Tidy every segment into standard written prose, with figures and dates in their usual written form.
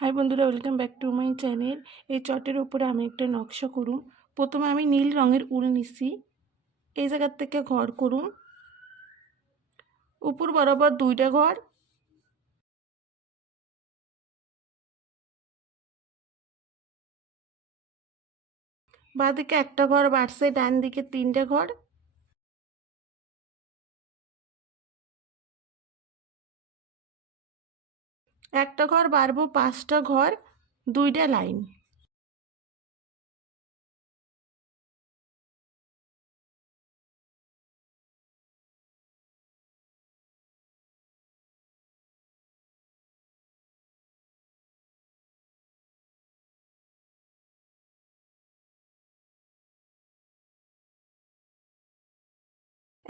High बंधुरा welcome back to my channel. ये चटेर ऊपर आमी एक नक्शा करूँ। प्रथमे आमी नील रंगेर उल निচ্ছি। এই জায়গা থেকে ঘর করুন। উপর বরাবর দুইটা ঘর, বাঁদিকে একটা ঘর বাড়ছে, ডান দিকে তিনটা ঘর, একটা ঘর বাড়বো, পাঁচটা ঘর, দুইটা লাইন।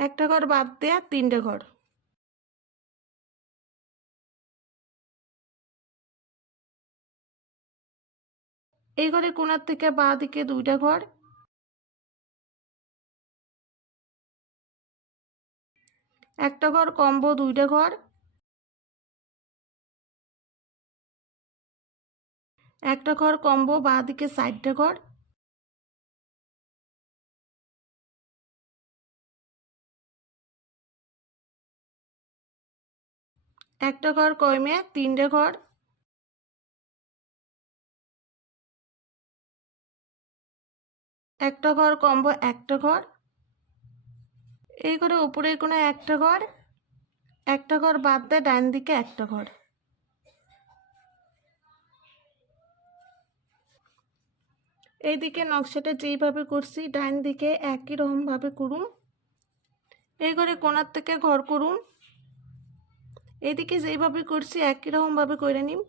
একটা ঘর বাদ দেয়া তিনটা ঘর। এই ঘরে কোণার থেকে বাঁ দিকে দুইটা ঘর, একটা ঘর কম্বো, দুইটা ঘর, একটা ঘর কম্বো, বাঁ দিকে চারটা ঘর, একটা ঘর কমে তিনটা ঘর, একটা ঘর কম্বো, একটা ঘর, এই ঘরে উপরের কোণায় একটা ঘর, একটা ঘর বাদ দেয় ডান দিকে একটা ঘর। এইদিকে নকশাটা যেইভাবে করছি ডান দিকে একই রকমভাবে করুন। এই ঘরে কোণার থেকে ঘর করুন। এইদিকে যেইভাবে করছি একই রকমভাবে করে নিন।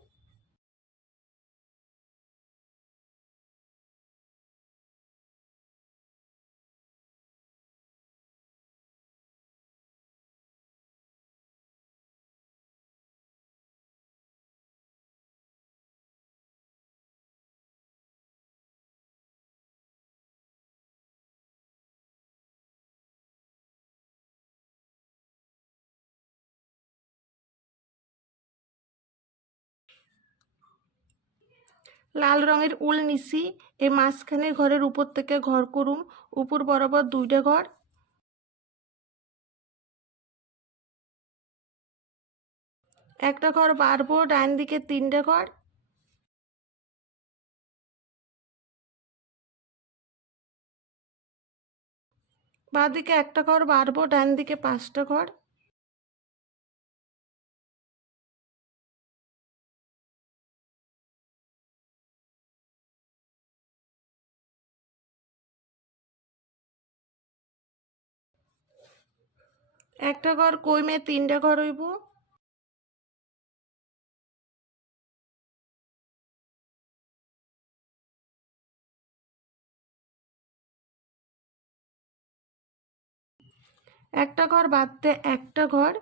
লাল রঙের উল নিছি। এই মাঝখানে ঘরের উপর থেকে ঘর করুন। উপর বরাবর দুইটা ঘর, একটা ঘর বাড়বো, ডান দিকে তিনটা ঘর, বাঁ দিকে একটা ঘর বাড়বো, ডান দিকে পাঁচটা ঘর, একটা ঘর কইমে তিনটা ঘর হইব, একটা ঘর বাদ দিয়ে একটা ঘর,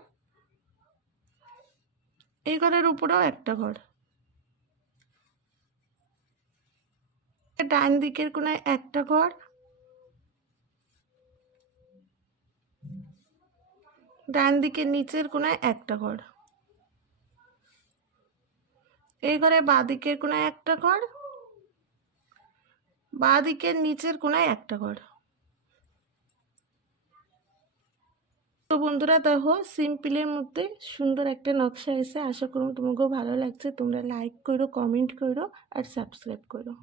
এই ঘরের উপরেও একটা ঘর, ডান দিকের কোণায় একটা ঘর, ডান দিকের নিচের কোণায় একটা ঘর, এই ঘরে বাঁ দিকের কোণায় একটা ঘর, বাঁ দিকের নিচের কোণায় একটা ঘর। তো বন্ধুরা দেখো সিম্পলের মধ্যে সুন্দর একটা নকশা এসে, আশা করুন তোমাকেও ভালো লাগছে। তোমরা লাইক করো, কমেন্ট করো আর সাবস্ক্রাইব করো।